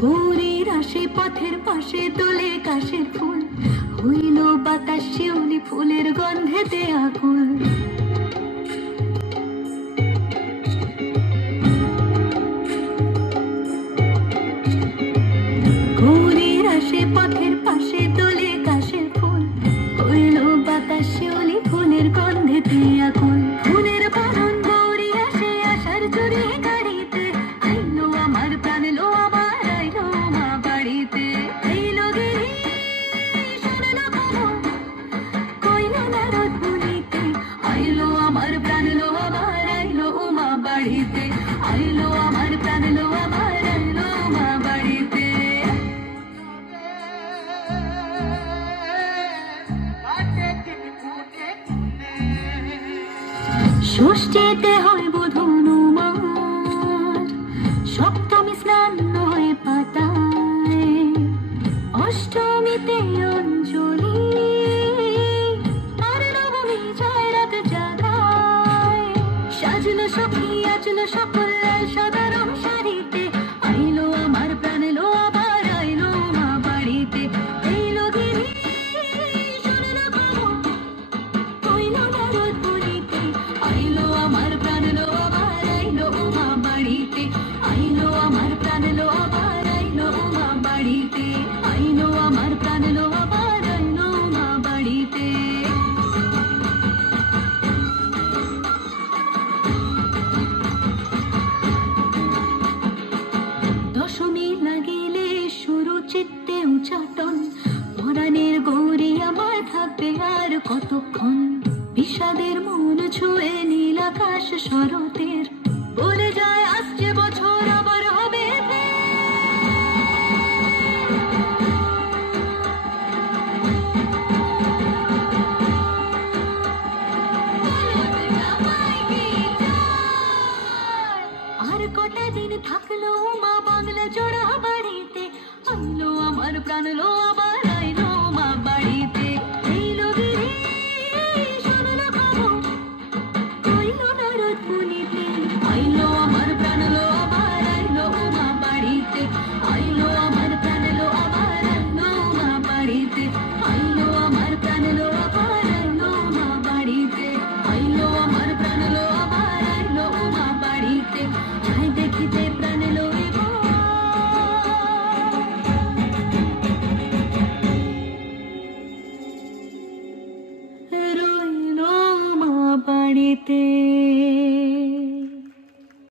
ভোরের আসে পথের পাশে তোলে কাশের ফুল, হইল বাতাস শিউলি ফুলের গন্ধেতে আকুল। ভোরের আসে পথের পাশে তোলে কাশের ফুল, হইল বাতাস শিউলি ফুলের গন্ধেতে আকুল। ফুলের বারণ গৌরী আসে আশার চুরি গাড়িতে, আইলো আমার প্রাণ লো আমার আইলো মা বাড়িতে। আইলো গিরি শুনলো খবর, কইলো নারদ মুনিতে, আইলো আমার প্রাণ লো আমার আইলো মা বাড়িতে। আইলো আমার প্রাণ লো আমার আইলো মা বাড়িতে। ষষ্ঠীতে হয় বোধনুমার, সপ্তমী স্নান হয় পাতায়, অষ্টমীতে অঞ্জলি, আর নবমী যায় রাত জাগায়। সাজলো সখী আজলো সকল সাধারণ শাড়িতে, আইলো আমার প্রাণ লো আবার আইলো মা বাড়িতে। এইলো গিরি শুনলো খবর, কইলো নারদ মুনিতে, আইলো আমার প্রাণ লো আবার আইলো মা বাড়িতে। আইলো আমার প্রাণ লো আবার আইলো মা বাড়িতে। আইলো আমার প্রাণ লো আবার আইলো মা বাড়িতে। দশমী লাগিলে শুরু চিত্তে উচাটন, পরাণের গৌরী আমার থাকবে আর কতক্ষণ। বিষাদের মন ছুঁয়ে নীল আকাশ শরতের, বলে যায় আসছে বছর আবার হবে ফের। আর কটা দিন থাকলো মা বাংলা জোড়া বাড়িতে, আইলো আমার প্রাণ লো আবার আইলো মা বাড়িতে। এইলো গিরি শুনলো খবর, কইলো নারদ মুনিতে, আইলো আমার প্রাণ লো আবার আইলো মা বাড়িতে। আইলো আমার প্রাণ লো আবার আইলো মা বাড়িতে। আইলো আমার প্রাণ লো আবার আইলো মা বাড়িতে। আইলো আমার প্রাণ লো আবার আইলো মা বাড়িতে। যাই দেখিতে প্রাণ লো রইলো মা বাড়িতে।